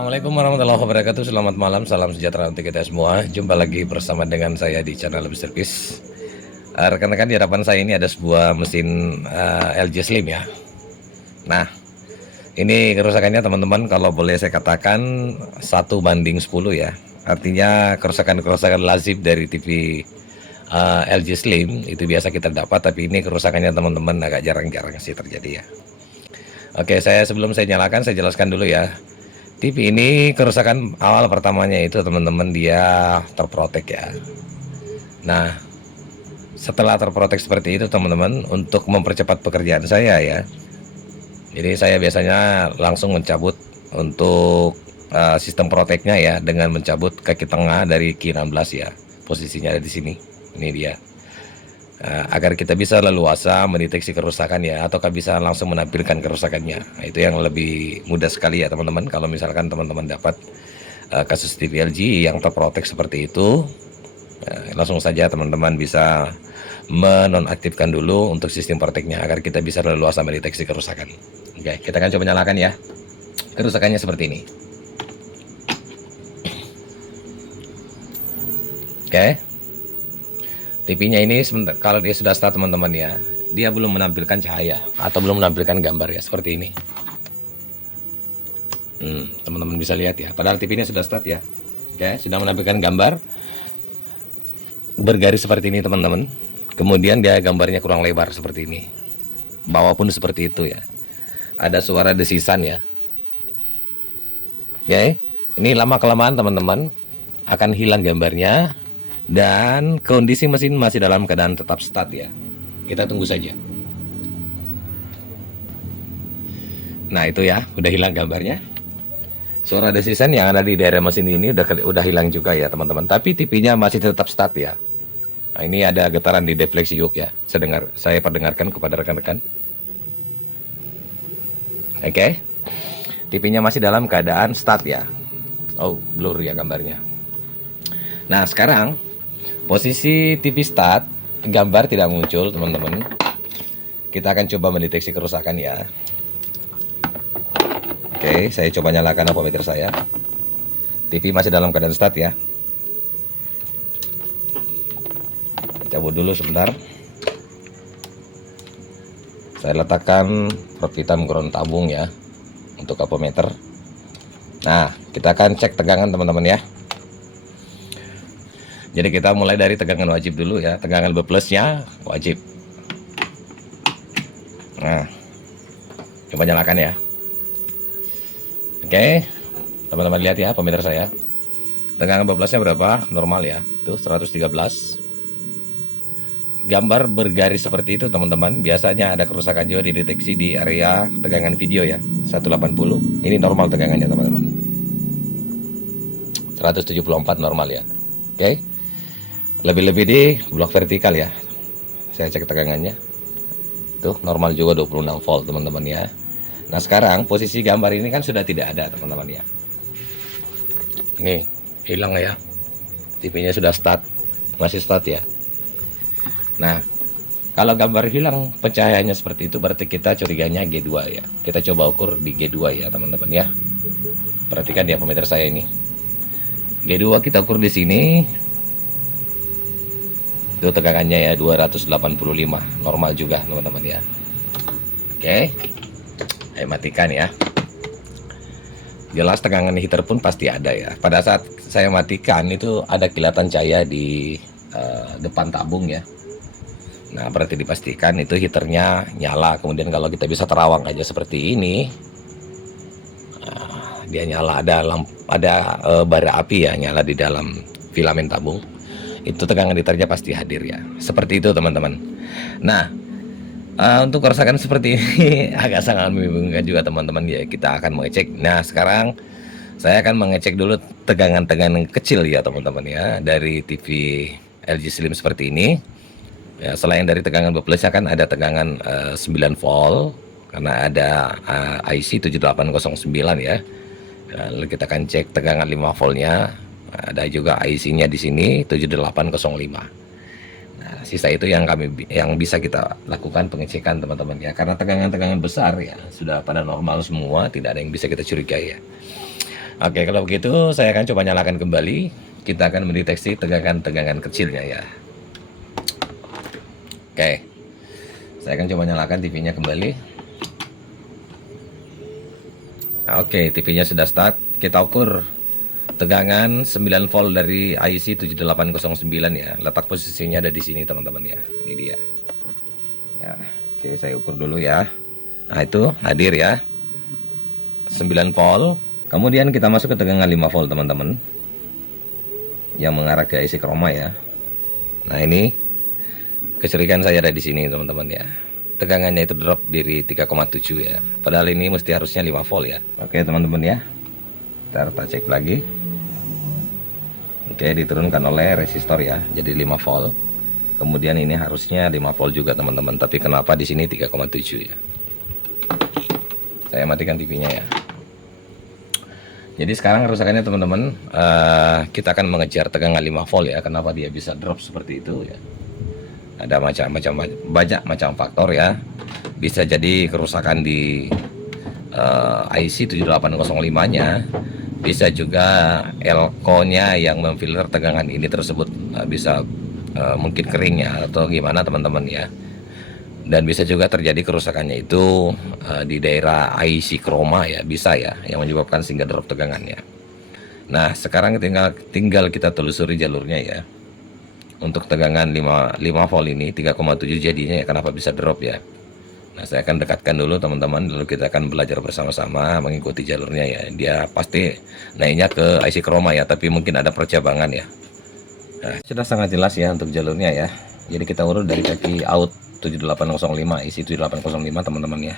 Assalamualaikum warahmatullahi wabarakatuh. Selamat malam, salam sejahtera untuk kita semua. Jumpa lagi bersama dengan saya di channel Lebih Service. Rekan-rekan, di hadapan saya ini ada sebuah mesin LG Slim ya. Nah, ini kerusakannya teman-teman, kalau boleh saya katakan 1:10 ya. Artinya kerusakan-kerusakan lazim dari TV LG Slim itu biasa kita dapat, tapi ini kerusakannya teman-teman agak jarang-jarang sih terjadi ya. Oke, sebelum saya nyalakan, saya jelaskan dulu ya. TV ini kerusakan awal pertamanya itu teman-teman dia terprotek ya. Nah, setelah terprotek seperti itu teman-teman, untuk mempercepat pekerjaan saya ya, jadi saya biasanya langsung mencabut untuk sistem proteknya ya, dengan mencabut kaki tengah dari Q16 ya. Posisinya ada di sini. Ini dia. Agar kita bisa leluasa mendeteksi kerusakan ya, ataukah bisa langsung menampilkan kerusakannya. Nah, itu yang lebih mudah sekali ya teman-teman. Kalau misalkan teman-teman dapat kasus TV LG yang terprotek seperti itu, langsung saja teman-teman bisa menonaktifkan dulu untuk sistem proteknya agar kita bisa leluasa mendeteksi kerusakan. Oke, kita akan coba nyalakan ya. Kerusakannya seperti ini. Oke. TV-nya ini sebentar, kalau dia sudah start teman-teman ya, dia belum menampilkan cahaya atau belum menampilkan gambar ya, seperti ini. Teman-teman bisa lihat ya, padahal TV-nya sudah start ya. Oke, sudah menampilkan gambar bergaris seperti ini teman-teman. Kemudian dia gambarnya kurang lebar seperti ini. Bawah pun seperti itu ya. Ada suara desisan ya. Oke, ini lama-kelamaan teman-teman akan hilang gambarnya. Dan kondisi mesin masih dalam keadaan tetap start ya. Kita tunggu saja. Nah itu ya, udah hilang gambarnya. Suara desisan yang ada di daerah mesin ini udah hilang juga ya teman-teman. Tapi TV-nya masih tetap start ya. Nah, ini ada getaran di defleksi yoke ya. Saya perdengarkan kepada rekan-rekan. Oke. TV-nya masih dalam keadaan start ya. Oh, blur ya gambarnya. Nah sekarang posisi TV start, gambar tidak muncul teman-teman. Kita akan coba mendeteksi kerusakan ya. Oke, saya coba nyalakan ampermeter saya. TV masih dalam keadaan start ya. Cabut dulu sebentar. Saya letakkan probe hitam ground tabung ya untuk ampermeter. Nah, kita akan cek tegangan teman-teman ya. Jadi kita mulai dari tegangan wajib dulu ya, tegangan B+-nya wajib. Nah, coba nyalakan ya. Oke, teman-teman lihat ya ampermeter saya. Tegangan B+-nya berapa? Normal ya, tuh 113. Gambar bergaris seperti itu teman-teman. Biasanya ada kerusakan juga dideteksi di area tegangan video ya, 180. Ini normal tegangannya teman-teman. 174 normal ya. Oke. Lebih-lebih di blok vertikal ya. Saya cek tegangannya. Tuh normal juga 26 volt teman-teman ya. Nah sekarang posisi gambar ini kan sudah tidak ada teman-teman ya. Ini hilang ya. TV-nya sudah start. Masih start ya. Nah kalau gambar hilang pencahayaannya seperti itu, berarti kita curiganya G2 ya. Kita coba ukur di G2 ya teman-teman ya. Perhatikan di ampermeter saya ini. G2 kita ukur di sini. Itu tegangannya ya 285, normal juga teman-teman ya. Oke, saya matikan ya. Jelas tegangan heater pun pasti ada ya. Pada saat saya matikan itu ada kilatan cahaya di depan tabung ya. Nah berarti dipastikan itu heaternya nyala. Kemudian kalau kita bisa terawang aja seperti ini, dia nyala, ada bara api ya nyala di dalam filamen tabung. Itu tegangan heaternya pasti hadir ya. Seperti itu teman-teman. Nah untuk kerusakan seperti ini agak sangat membingungkan juga teman-teman ya. Kita akan mengecek. Nah sekarang saya akan mengecek dulu tegangan-tegangan kecil ya teman-teman ya, dari TV LG Slim seperti ini ya. Selain dari tegangan B+ kan ada tegangan 9 volt karena ada IC 7809 ya. Lalu kita akan cek tegangan 5 voltnya. Ada juga IC-nya di sini 7805. Nah, sisa itu yang bisa kita lakukan pengecekan teman-teman ya. Karena tegangan-tegangan besar ya sudah pada normal semua, tidak ada yang bisa kita curigai ya. Oke, kalau begitu saya akan coba nyalakan kembali. Kita akan mendeteksi tegangan-tegangan kecilnya ya. Oke, saya akan coba nyalakan TV-nya kembali. Oke, TV-nya sudah start. Kita ukur tegangan 9 volt dari IC 7809 ya. Letak posisinya ada di sini teman-teman ya. Ini dia. Ya, oke, saya ukur dulu ya. Nah, itu hadir ya. 9 volt. Kemudian kita masuk ke tegangan 5 volt teman-teman, yang mengarah ke IC chroma ya. Nah, ini kecurigaan saya ada di sini teman-teman ya. Tegangannya itu drop dari 3,7 ya. Padahal ini mesti harusnya 5 volt ya. Oke teman-teman ya. Kita cek lagi. Oke, diturunkan oleh resistor ya. Jadi 5 volt. Kemudian ini harusnya 5 volt juga teman-teman. Tapi kenapa di sini 3,7 ya? Saya matikan TV-nya ya. Jadi sekarang kerusakannya teman-teman, kita akan mengejar tegangan 5 volt ya. Kenapa dia bisa drop seperti itu ya? Ada banyak macam faktor ya. Bisa jadi kerusakan di IC 7805-nya. Bisa juga elko-nya yang memfilter tegangan ini tersebut bisa mungkin kering ya, atau gimana teman-teman ya. Dan bisa juga terjadi kerusakannya itu di daerah IC chroma ya, bisa ya, yang menyebabkan sehingga drop tegangannya. Nah, sekarang tinggal kita telusuri jalurnya ya. Untuk tegangan 5 volt ini 3,7 jadinya ya, kenapa bisa drop ya. Nah, saya akan dekatkan dulu teman-teman, lalu kita akan belajar bersama-sama mengikuti jalurnya ya. Dia pasti naiknya ke IC chroma ya, tapi mungkin ada percabangan ya. Nah, sudah sangat jelas ya untuk jalurnya ya. Jadi kita urut dari kaki out 7805, IC 7805 teman-teman ya.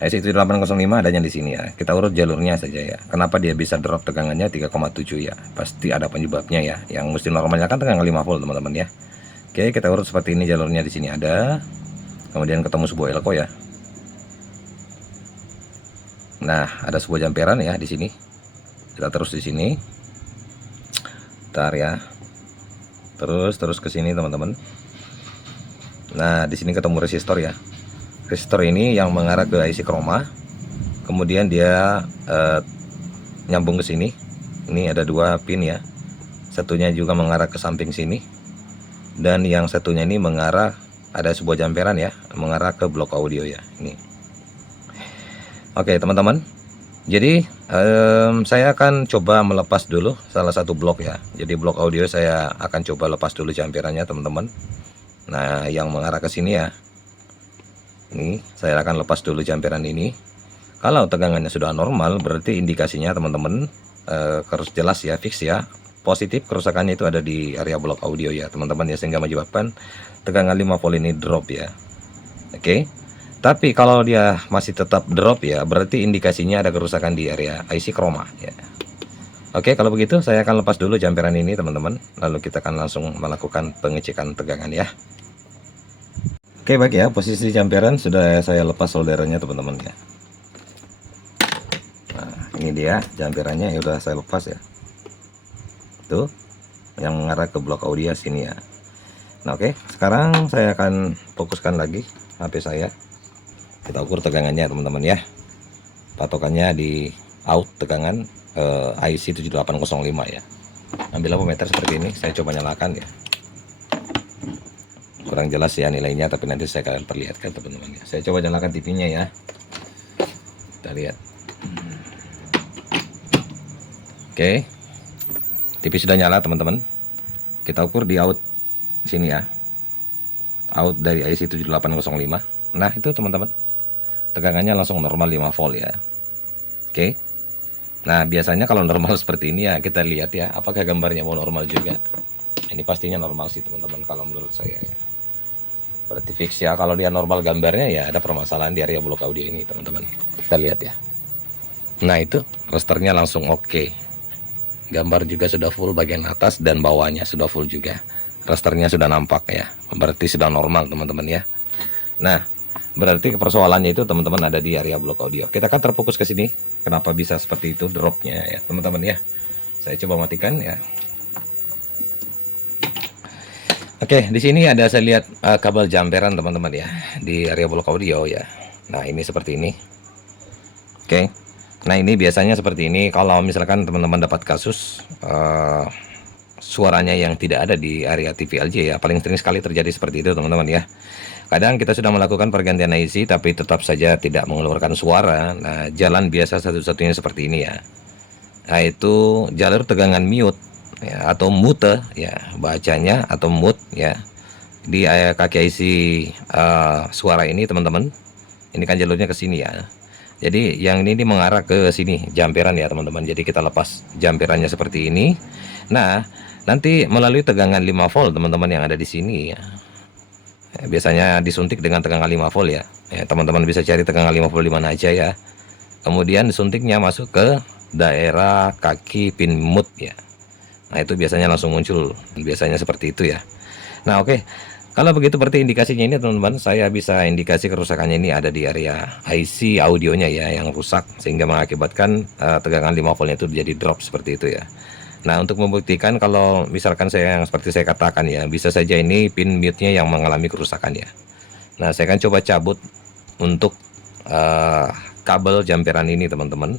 IC 7805 adanya di sini ya. Kita urut jalurnya saja ya. Kenapa dia bisa drop tegangannya 3,7 ya? Pasti ada penyebabnya ya. Yang mesti normalnya kan tegangan 5 volt teman-teman ya. Oke, kita urut seperti ini jalurnya, di sini ada. Kemudian ketemu sebuah elko ya. Nah, ada sebuah jamperan ya di sini. Kita terus di sini. Bentar ya. Terus ke sini teman-teman. Nah, di sini ketemu resistor ya. Resistor ini yang mengarah ke IC chroma. Kemudian dia nyambung ke sini. Ini ada 2 pin ya. Satunya juga mengarah ke samping sini. Dan yang satunya ini mengarah, ada sebuah jamperan ya, mengarah ke blok audio ya. Ini. Oke, teman-teman. Jadi saya akan coba melepas dulu salah satu blok ya. Jadi blok audio saya akan coba lepas dulu jamperannya teman-teman. Nah, yang mengarah ke sini ya. Ini saya akan lepas dulu jamperan ini. Kalau tegangannya sudah normal, berarti indikasinya teman-teman harus jelas ya, fix ya. Positif kerusakannya itu ada di area blok audio ya teman-teman ya, sehingga menyebabkan tegangan 5 volt ini drop ya. Oke. Tapi kalau dia masih tetap drop ya, berarti indikasinya ada kerusakan di area IC chroma ya. Oke, kalau begitu saya akan lepas dulu jamperan ini teman-teman. Lalu kita akan langsung melakukan pengecekan tegangan ya. Oke, baik ya, posisi jamperan sudah saya lepas solderannya teman-teman ya. Nah, ini dia jamperannya ya, udah saya lepas ya. Tuh, yang mengarah ke blok audio sini ya. Nah, oke, sekarang saya akan fokuskan lagi HP saya. Kita ukur tegangannya teman-teman ya. Patokannya di out tegangan IC 7805 ya. Ambil meter seperti ini, saya coba nyalakan ya. Kurang jelas ya nilainya, tapi nanti saya akan perlihatkan teman-teman ya. Saya coba nyalakan TV-nya ya. Kita lihat. Oke. TV sudah nyala teman-teman. Kita ukur di out sini ya. Out dari IC 7805. Nah, itu teman-teman. Tegangannya langsung normal 5 volt ya. Oke. Nah, biasanya kalau normal seperti ini ya, kita lihat ya, apakah gambarnya mau normal juga. Ini pastinya normal sih teman-teman kalau menurut saya ya. Berarti fix ya, kalau dia normal gambarnya ya ada permasalahan di area blok audio ini teman-teman. Kita lihat ya. Nah, itu rasternya langsung oke. Gambar juga sudah full bagian atas dan bawahnya sudah full juga. Rasternya sudah nampak ya. Berarti sudah normal teman-teman ya. Nah, berarti persoalannya itu teman-teman ada di area blok audio. Kita akan terfokus ke sini. Kenapa bisa seperti itu dropnya ya teman-teman ya. Saya coba matikan ya. Oke, di sini ada saya lihat kabel jamperan teman-teman ya di area blok audio ya. Nah, ini seperti ini. Oke. Nah ini biasanya seperti ini kalau misalkan teman-teman dapat kasus suaranya yang tidak ada di area TV LJ ya, paling sering sekali terjadi seperti itu teman-teman ya. Kadang kita sudah melakukan pergantian IC tapi tetap saja tidak mengeluarkan suara. Nah jalan biasa satu-satunya seperti ini ya, yaitu jalur tegangan mute ya, atau mute ya bacanya, atau mute ya di kaki IC suara ini teman-teman. Ini kan jalurnya ke sini ya. Jadi yang ini mengarah ke sini jamperan ya teman-teman. Jadi kita lepas jamperannya seperti ini. Nah, nanti melalui tegangan 5 volt teman-teman yang ada di sini ya. Biasanya disuntik dengan tegangan 5 volt ya. Teman-teman bisa cari tegangan 5 volt di mana aja ya. Kemudian disuntiknya masuk ke daerah kaki pin mute ya. Nah, itu biasanya langsung muncul. Biasanya seperti itu ya. Nah, oke. Kalau begitu berarti indikasinya ini teman-teman, saya bisa indikasi kerusakannya ini ada di area IC audionya ya yang rusak sehingga mengakibatkan tegangan 5 voltnya itu jadi drop seperti itu ya. Nah untuk membuktikan kalau misalkan saya yang seperti saya katakan ya, bisa saja ini pin mute-nya yang mengalami kerusakan ya. Nah saya akan coba cabut untuk kabel jamperan ini teman-teman.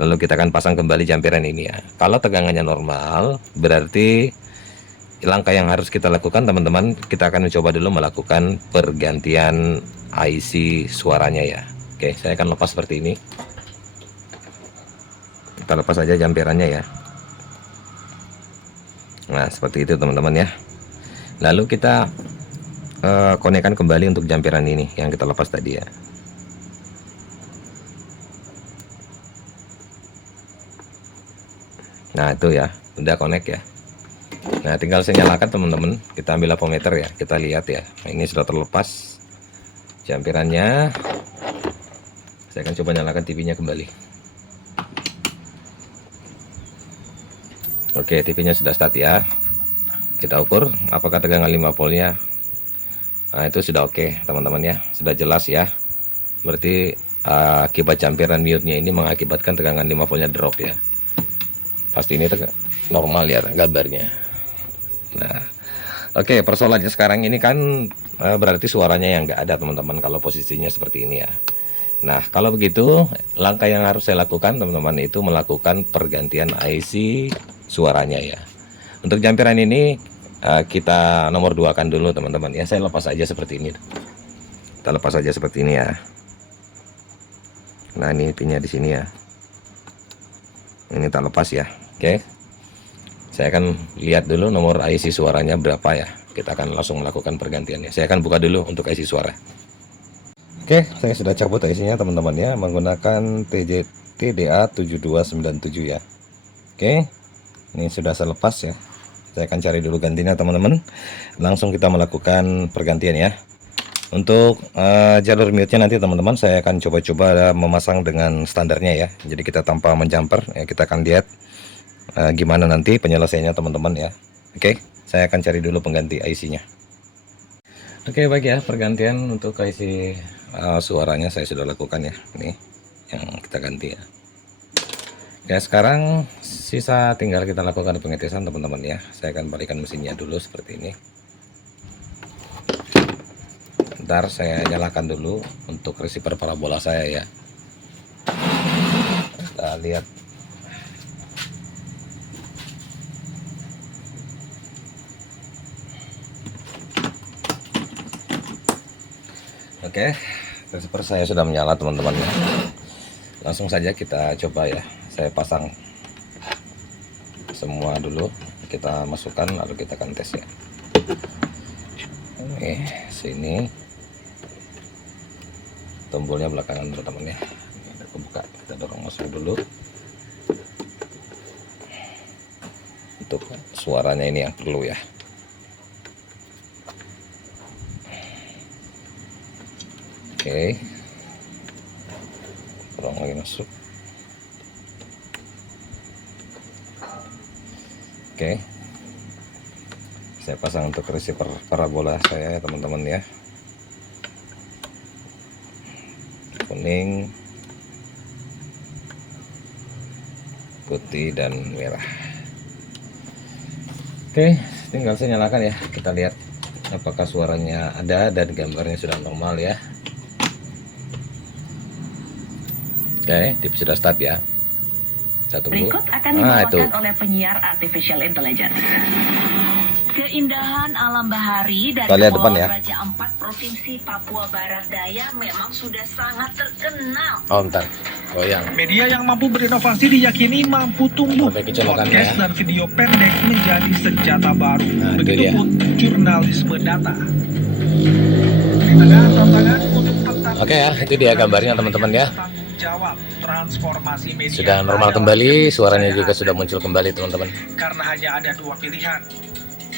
Lalu kita akan pasang kembali jamperan ini ya. Kalau tegangannya normal berarti langkah yang harus kita lakukan teman-teman, kita akan mencoba dulu melakukan pergantian IC suaranya ya. Oke, saya akan lepas seperti ini. Kita lepas saja jamperannya ya. Nah seperti itu teman-teman ya. Lalu kita konekkan kembali untuk jamperan ini yang kita lepas tadi ya. Nah itu ya, udah connect ya. Nah tinggal saya nyalakan teman-teman, kita ambil apometer ya, kita lihat ya. Nah, ini sudah terlepas jampirannya. Saya akan coba nyalakan TV-nya kembali. Oke, TV-nya sudah start ya. Kita ukur apakah tegangan 5 voltnya. Nah itu sudah oke teman-teman ya, sudah jelas ya. Berarti akibat jampiran mute-nya ini mengakibatkan tegangan 5 voltnya drop ya. Pasti ini normal ya gambarnya. Nah, oke, persoalannya sekarang ini kan berarti suaranya yang nggak ada teman-teman kalau posisinya seperti ini ya. Nah, kalau begitu langkah yang harus saya lakukan teman-teman itu melakukan pergantian IC suaranya ya. Untuk jampiran ini kita nomor 2 kan dulu teman-teman ya. Saya lepas aja seperti ini. Kita lepas aja seperti ini ya. Nah, ini pinnya di sini ya. Ini tak lepas ya. Oke. Saya akan lihat dulu nomor IC suaranya berapa ya. Kita akan langsung melakukan pergantiannya. Saya akan buka dulu untuk IC suara. Oke, saya sudah cabut IC-nya teman-teman ya, menggunakan TDA 7297 ya. Oke, ini sudah saya lepas ya. Saya akan cari dulu gantinya teman-teman. Langsung kita melakukan pergantian ya. Untuk jalur mute-nya nanti teman-teman saya akan coba-coba memasang dengan standarnya ya. Jadi kita tanpa menjumper ya, kita akan lihat gimana nanti penyelesaiannya teman-teman ya. Oke, saya akan cari dulu pengganti IC-nya. Oke, baik ya, pergantian untuk IC suaranya saya sudah lakukan ya. Ini yang kita ganti ya. Oke, sekarang sisa tinggal kita lakukan pengetesan teman-teman ya. Saya akan balikan mesinnya dulu seperti ini. Bentar, saya nyalakan dulu untuk receiver parabola saya ya. Kita lihat. Oke, receiver saya sudah menyala teman-teman ya. Langsung saja kita coba ya. Saya pasang semua dulu, kita masukkan lalu kita akan tes ya. Oke, sini tombolnya belakangan teman-teman ya. Ini kebuka, kita dorong masuk dulu. Untuk suaranya ini yang perlu ya. Oke, dorong lagi masuk. Oke, saya pasang untuk receiver parabola saya ya teman-teman ya. Kuning, putih, dan merah. Oke, tinggal saya nyalakan ya. Kita lihat apakah suaranya ada dan gambarnya sudah normal ya. Oke, TV sudah start ya. Kita tunggu. Berikut akan dibawakan oleh penyiar Artificial Intelligence. Keindahan alam bahari dari Kepulauan Raja Ampat Provinsi Papua Barat Daya memang sudah sangat terkenal. Oh, bentar. Goyang. Media yang mampu berinovasi diyakini mampu tumbuh. Podcast dan video pendek menjadi senjata baru. Begitupun jurnalisme data. Di tengah tantangan untuk tetap. Oke ya, itu dia gambarnya teman-teman ya. Jawab transformasi media. Sudah normal kembali, suaranya juga sudah muncul kembali teman-teman. Karena hanya ada dua pilihan,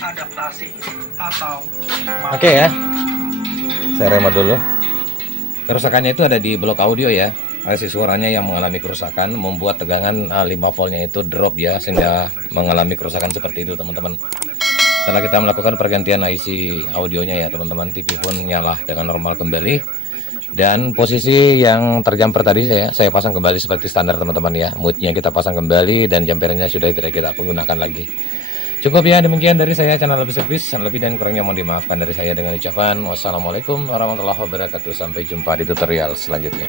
adaptasi atau Oke ya, saya remote dulu. Kerusakannya itu ada di blok audio ya. Hasil suaranya yang mengalami kerusakan membuat tegangan 5 voltnya itu drop ya, sehingga mengalami kerusakan seperti itu teman-teman. Setelah kita melakukan pergantian IC audionya ya teman-teman, TV pun nyala dengan normal kembali. Dan posisi yang terjamper tadi saya pasang kembali seperti standar teman-teman ya. Moodnya kita pasang kembali dan jumpernya sudah tidak kita gunakan lagi. Cukup ya, demikian dari saya channel Lebih Servis. Lebih dan kurangnya mohon dimaafkan dari saya dengan ucapan wassalamualaikum warahmatullahi wabarakatuh. Sampai jumpa di tutorial selanjutnya.